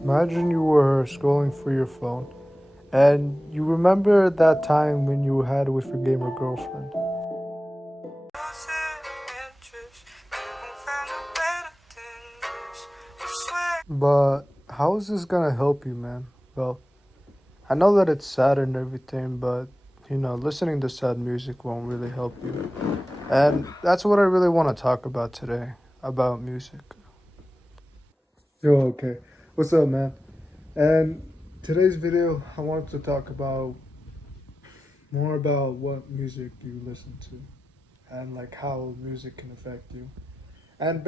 Imagine you were scrolling through your phone and you remember that time when you had with your gamer girlfriend. But how is this gonna help you, man? Well, I know that it's sad and everything, but listening to sad music won't really help you. And that's what I really want to talk about today about music. Yo, okay. What's up, man? And today's video, I wanted to talk about more about what music you listen to and like how music can affect you. And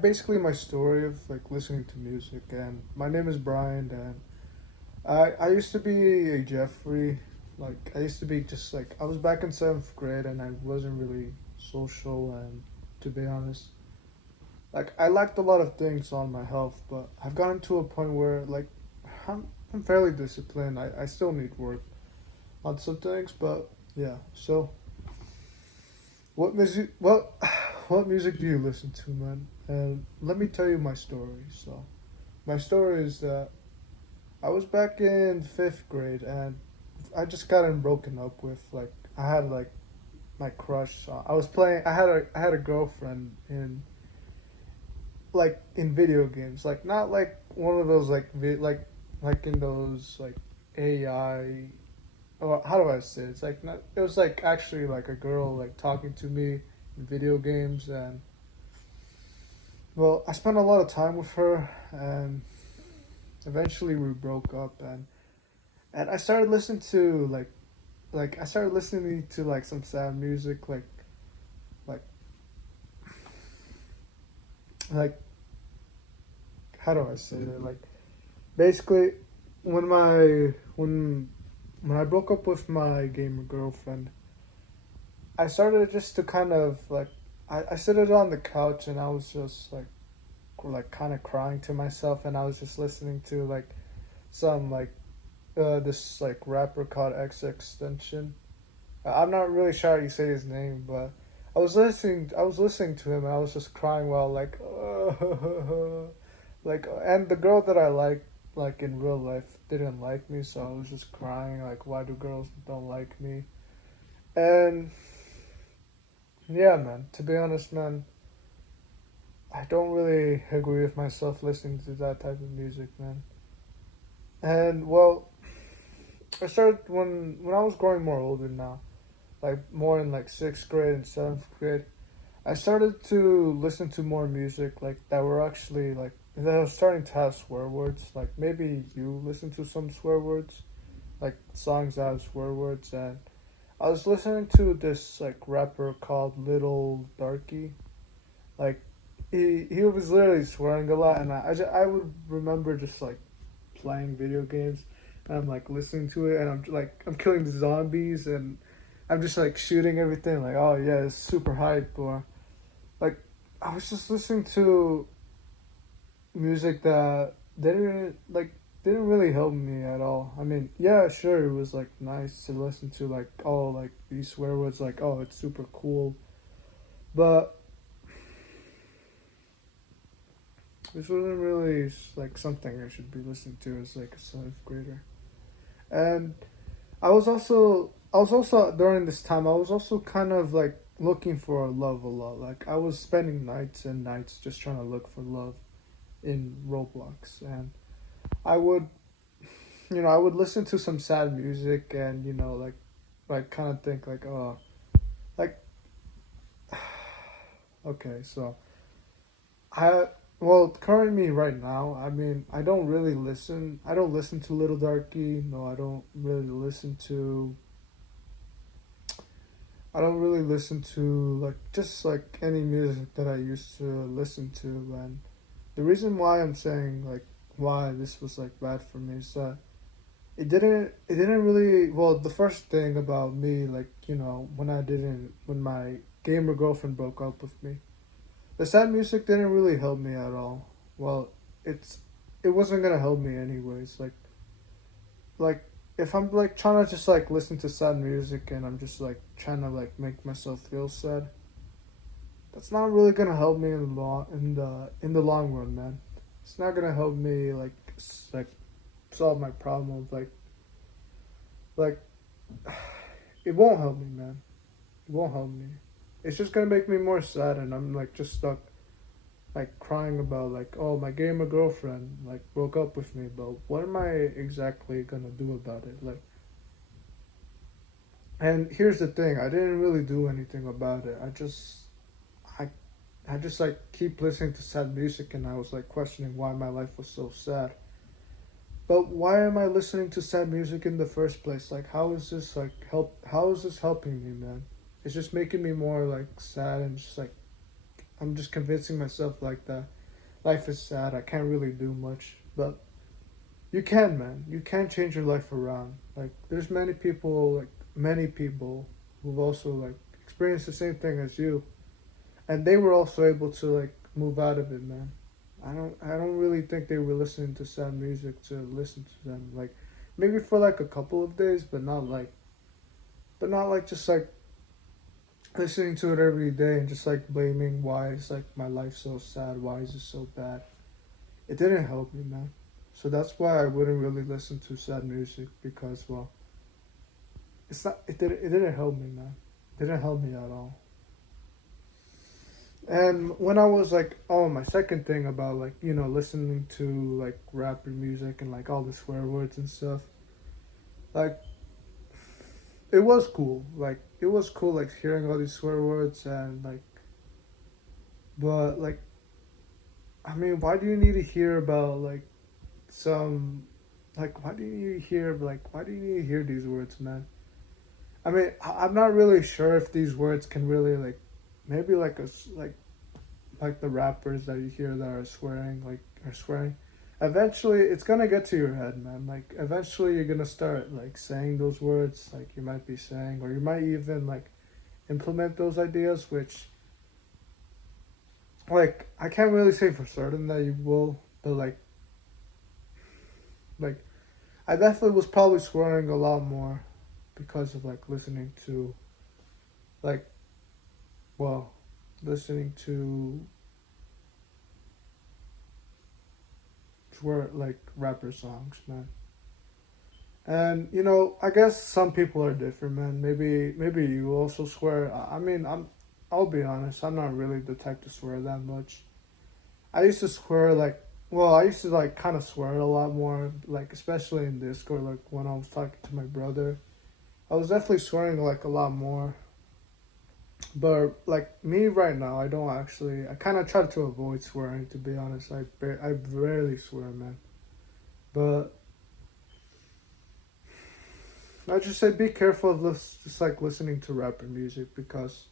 basically my story of like listening to music. And my name is Brian, and I used to be a Jeffrey. Like I used to be just like I was back in seventh grade, and I wasn't really social. And to be honest, like I lacked a lot of things on my health, but I've gotten to a point where like I'm fairly disciplined. I still need work on some things, but yeah. So what what music do you listen to, man? And let me tell you my story. So my story is that I was back in fifth grade, and I just gotten broken up with. Like I had like my crush. I was playing. I had a girlfriend in video games. Like not like one of those like in those like AI. Or how do I say it? It's like not. It was like actually like a girl like talking to me in video games. And well, I spent a lot of time with her, and eventually we broke up. And I started listening to like I started listening to like some sad music, like like how do I say that? Like basically, when my when I broke up with my gamer girlfriend, I started just to kind of like I sit on the couch, and I was just like kind of crying to myself, and I was just listening to like some like this like rapper called X Extension. I'm not really sure how you say his name, but I was listening to him, and I was just crying while like, like, and the girl that I like in real life, didn't like me, so I was just crying, like, why do girls don't like me? And yeah, man, to be honest, man, I don't really agree with myself listening to that type of music, man. And well, I started when I was growing more older now, like more in like sixth grade and seventh grade. I started to listen to more music like that were actually like that was starting to have swear words. Like maybe you listen to some swear words, like songs that have swear words. And I was listening to this like rapper called Little Darky. Like he was literally swearing a lot, and I would remember just like playing video games, and I'm like listening to it, and I'm killing the zombies, and I'm just like shooting everything. Like, oh yeah, it's super hype. Or like I was just listening to music that didn't really help me at all. I mean, yeah, sure, it was like nice to listen to like all like these swear words, like oh, it's super cool, but this wasn't really like something I should be listening to as like a seventh grader. And I was also during this time I was also kind of like looking for love a lot. Like I was spending nights and nights just trying to look for love in Roblox. And I would I would listen to some sad music, and like kind of think like, oh, like okay, so I well, currently right now, I mean, I don't listen to Little Darky. No, I don't really listen to like just like any music that I used to listen to. And the reason why I'm saying like why this was like bad for me is that it didn't really, well, the first thing about me, like, when my gamer girlfriend broke up with me, the sad music didn't really help me at all. Well, it's it wasn't gonna help me anyways. Like if I'm like trying to just like listen to sad music, and I'm just like trying to like make myself feel sad, that's not really gonna help me in the long run, man. It's not gonna help me like like solve my problem of like it won't help me, man. It won't help me. It's just gonna make me more sad, and I'm like just stuck, like crying about like, oh, my gamer girlfriend like broke up with me, but what am I exactly gonna do about it? Like, and here's the thing, I didn't really do anything about it. I, I just like keep listening to sad music, and I was like questioning why my life was so sad. But why am I listening to sad music in the first place? Like, how is this like help? How is this helping me, man? It's just making me more like sad, and just like I'm just convincing myself like that life is sad. I can't really do much, but you can, man. You can change your life around. Like, there's many people who've also like experienced the same thing as you, and they were also able to like move out of it, man. I don't really think they were listening to sad music to listen to them. Like, maybe for like a couple of days, but not like just like listening to it every day and just like blaming why is like my life so sad, why is it so bad. It didn't help me, man. So that's why I wouldn't really listen to sad music, because well, it didn't help me, man. It didn't help me at all. And when I was like, oh, my second thing about like, listening to like rapper music and like all the swear words and stuff, like it was cool. Like it was cool like hearing all these swear words and like, but like, I mean, why do you need to hear about like some, like, why do you need to hear like, why do you need to hear these words, man? I mean, I'm not really sure if these words can really like, maybe like like the rappers that you hear that are swearing. Eventually, it's gonna get to your head, man. Like eventually, you're gonna start like saying those words, like you might be saying, or you might even like implement those ideas. Which, like, I can't really say for certain that you will, but like I definitely was probably swearing a lot more because of like like well listening to swear like rapper songs, man. And I guess some people are different, man. Maybe you also swear. I mean, I'll be honest. I'm not really the type to swear that much. I used to swear like, well, I used to like kind of swear a lot more, like especially in Discord, like when I was talking to my brother. I was definitely swearing like a lot more. But like me right now, I don't actually. I kind of try to avoid swearing. To be honest, I rarely swear, man. But I just say be careful of just like listening to rapper music, because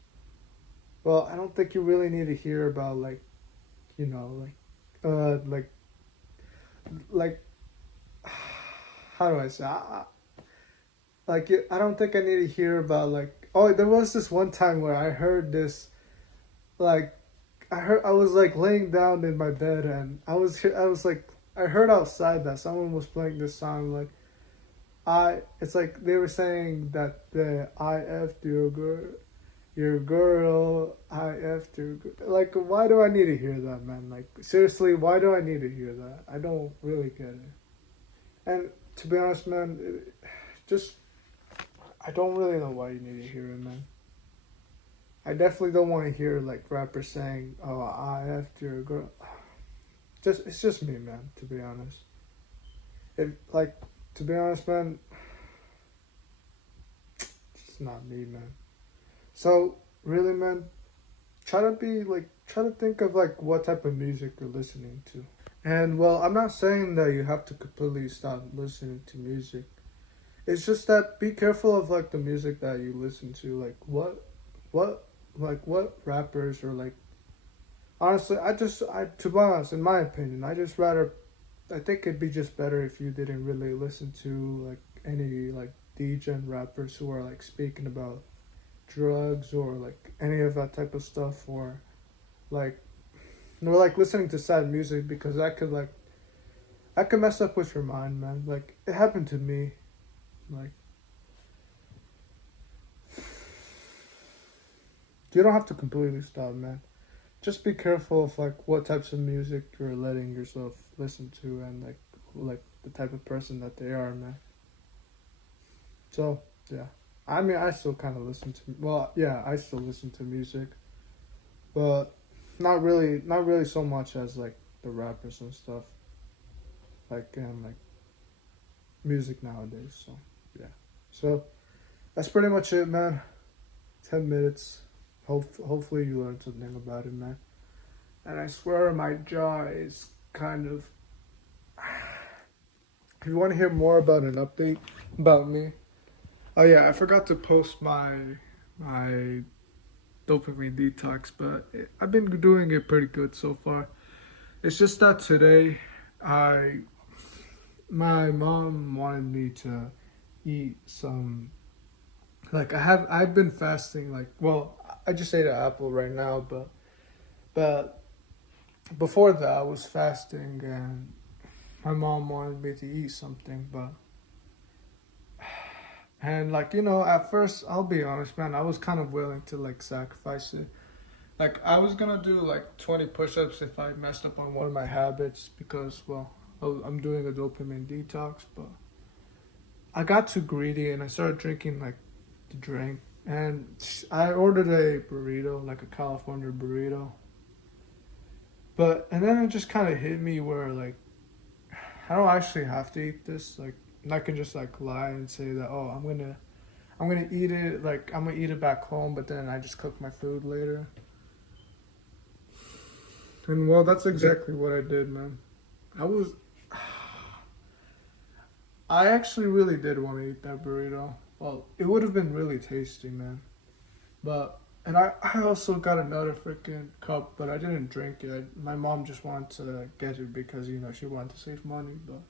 well, I don't think you really need to hear about like you know like uh like like how do I say I don't think I need to hear about like, oh, there was this one time where I heard this, like I was like laying down in my bed, and I was like, I heard outside that someone was playing this song, like it's like they were saying that the I effed your girl, I effed your like, why do I need to hear that, man? Like seriously, why do I need to hear that? I don't really get it. And to be honest, man, just I don't really know why you need to hear it, man. I definitely don't want to hear like rappers saying, "Oh, I effed your girl." Just it's just me, man. To be honest, if like to be honest, man, it's not me, man. So really, man, try to think of like what type of music you're listening to. And well, I'm not saying that you have to completely stop listening to music. It's just that be careful of like the music that you listen to. Like what, like what rappers, or like honestly, I to be honest, in my opinion, I think it'd be just better if you didn't really listen to like any like DJ rappers who are like speaking about drugs or like any of that type of stuff, like or like listening to sad music, because that could mess up with your mind, man. Like it happened to me. Like you don't have to completely stop, man. Just be careful of like what types of music you're letting yourself listen to, and like like the type of person that they are, man. So yeah, I mean, I still kind of listen to. Well, yeah, I still listen to music, but not really so much as like the rappers and stuff, like and like music nowadays. So yeah, so that's pretty much it, man. 10 minutes. Hopefully you learned something about it, man. And I swear my jaw is kind of. If you want to hear more about an update about me, oh yeah, I forgot to post my dopamine detox, but I've been doing it pretty good so far. It's just that today, I my mom wanted me to eat some. Like I've been fasting. Like, well, I just ate an apple right now, but before that I was fasting, and my mom wanted me to eat something, but and like at first I'll be honest, man, I was kind of willing to like sacrifice it. Like I was gonna do like 20 push-ups if I messed up on one of my habits because well I'm doing a dopamine detox, but I got too greedy and I started drinking like the drink, and I ordered a burrito, like a California burrito. But and then it just kind of hit me where like I don't actually have to eat this. Like I can just like lie and say that oh I'm gonna eat it, like I'm gonna eat it back home, but then I just cook my food later. And well, that's exactly what I did, man. I was I actually really did want to eat that burrito. Well, it would have been really tasty, man. But and I also got another freaking cup, but I didn't drink it. My mom just wanted to get it because she wanted to save money. But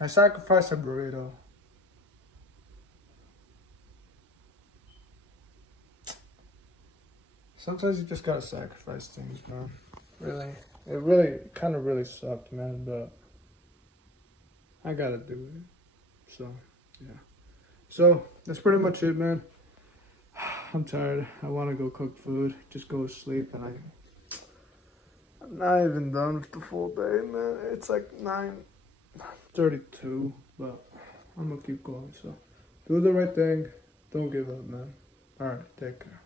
I sacrificed a burrito. Sometimes you just gotta sacrifice things, man. Really, it really kind of really sucked, man. But I gotta do it. So yeah. So that's pretty much it, man. I'm tired. I want to go cook food. Just go to sleep, and I'm not even done with the full day, man. It's like 9:32, but I'm gonna keep going. So do the right thing. Don't give up, man. All right, take care.